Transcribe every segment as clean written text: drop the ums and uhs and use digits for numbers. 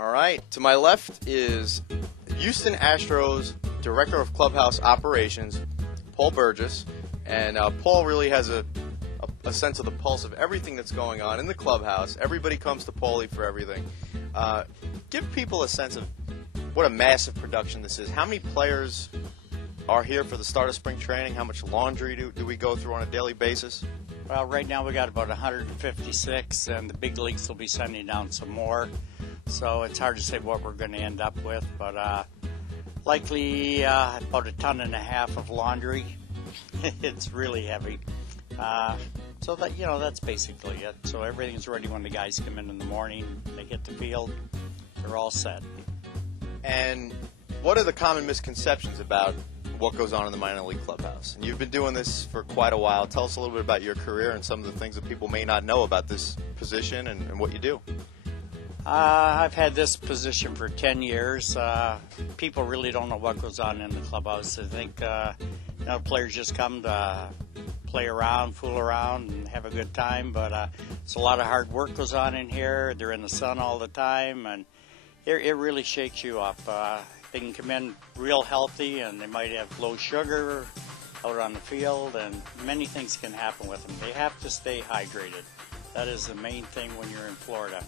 All right, to my left is Houston Astros Director of Clubhouse Operations, Paul Burgess. And Paul really has a sense of the pulse of everything that's going on in the clubhouse. Everybody comes to Paulie for everything. Give people a sense of what a massive production this is. How many players are here for the start of spring training? How much laundry do we go through on a daily basis? Well, right now we got about 156, and the big leagues will be sending down some more. So it's hard to say what we're going to end up with, but likely about 1.5 tons of laundry. It's really heavy. So that that's basically it. So everything's ready when the guys come in the morning. They hit the field. They're all set. And what are the common misconceptions about what goes on in the minor league clubhouse? And you've been doing this for quite a while. Tell us a little bit about your career and some of the things that people may not know about this position and what you do. I've had this position for 10 years. People really don't know what goes on in the clubhouse. They think players just come to play around, fool around, and have a good time. But it's a lot of hard work goes on in here. They're in the sun all the time, and it really shakes you up. They can come in real healthy, and they might have low sugar out on the field, and many things can happen with them. They have to stay hydrated. That is the main thing when you're in Florida.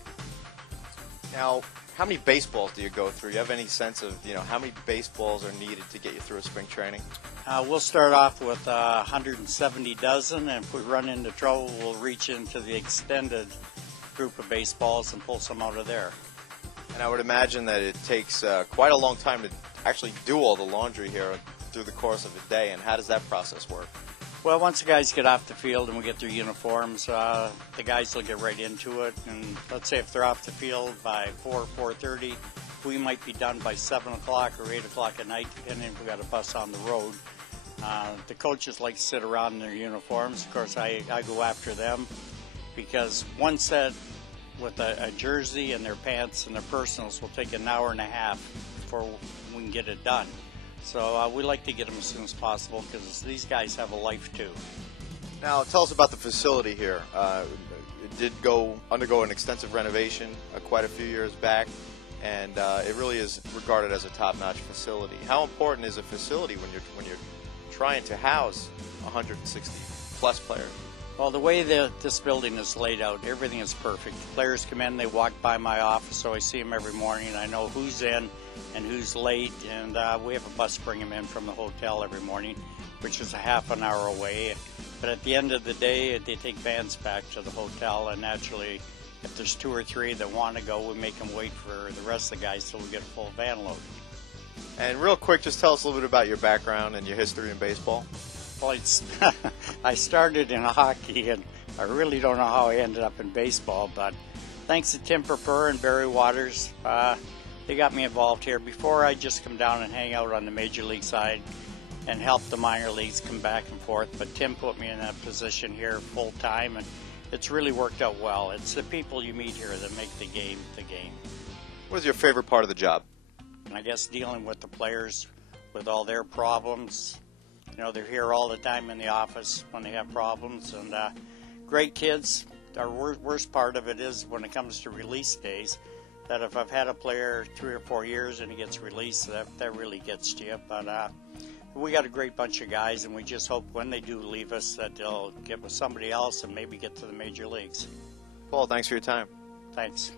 Now, how many baseballs do you go through? You have any sense of, how many baseballs are needed to get you through a spring training? We'll start off with 170 dozen, and if we run into trouble, we'll reach into the extended group of baseballs and pull some out of there. And I would imagine that it takes quite a long time to actually do all the laundry here through the course of a day, and how does that process work? Well, once the guys get off the field and we get their uniforms, the guys will get right into it. And let's say if they're off the field by 4:30, we might be done by 7 o'clock or 8 o'clock at night, depending if we got a bus on the road. The coaches like to sit around in their uniforms. Of course, I go after them because one set with a jersey and their pants and their personals will take an hour and a half before we can get it done. So we like to get them as soon as possible because these guys have a life too. Now, tell us about the facility here. It did undergo an extensive renovation quite a few years back, and it really is regarded as a top-notch facility. How important is a facility when you're trying to house 160-plus players? Well, the way this building is laid out, everything is perfect. Players come in, they walk by my office, so I see them every morning. I know who's in and who's late, and we have a bus bring them in from the hotel every morning, which is a half an hour away. But at the end of the day, they take vans back to the hotel, and naturally, if there's 2 or 3 that want to go, we make them wait for the rest of the guys till we get a full van load. And real quick, just tell us a little bit about your background and your history in baseball. Well, I started in hockey, and I really don't know how I ended up in baseball, but thanks to Tim Perper and Barry Waters, they got me involved here. Before, I'd just come down and hang out on the major league side and help the minor leagues come back and forth, but Tim put me in that position here full time, and it's really worked out well. It's the people you meet here that make the game the game. What is your favorite part of the job? And I guess dealing with the players with all their problems. They're here all the time in the office when they have problems, and great kids. Our worst part of it is when it comes to release days, that if I've had a player 3 or 4 years and he gets released, that really gets to you. But we got a great bunch of guys, and we just hope when they do leave us that they'll get with somebody else and maybe get to the major leagues. Paul, thanks for your time. Thanks.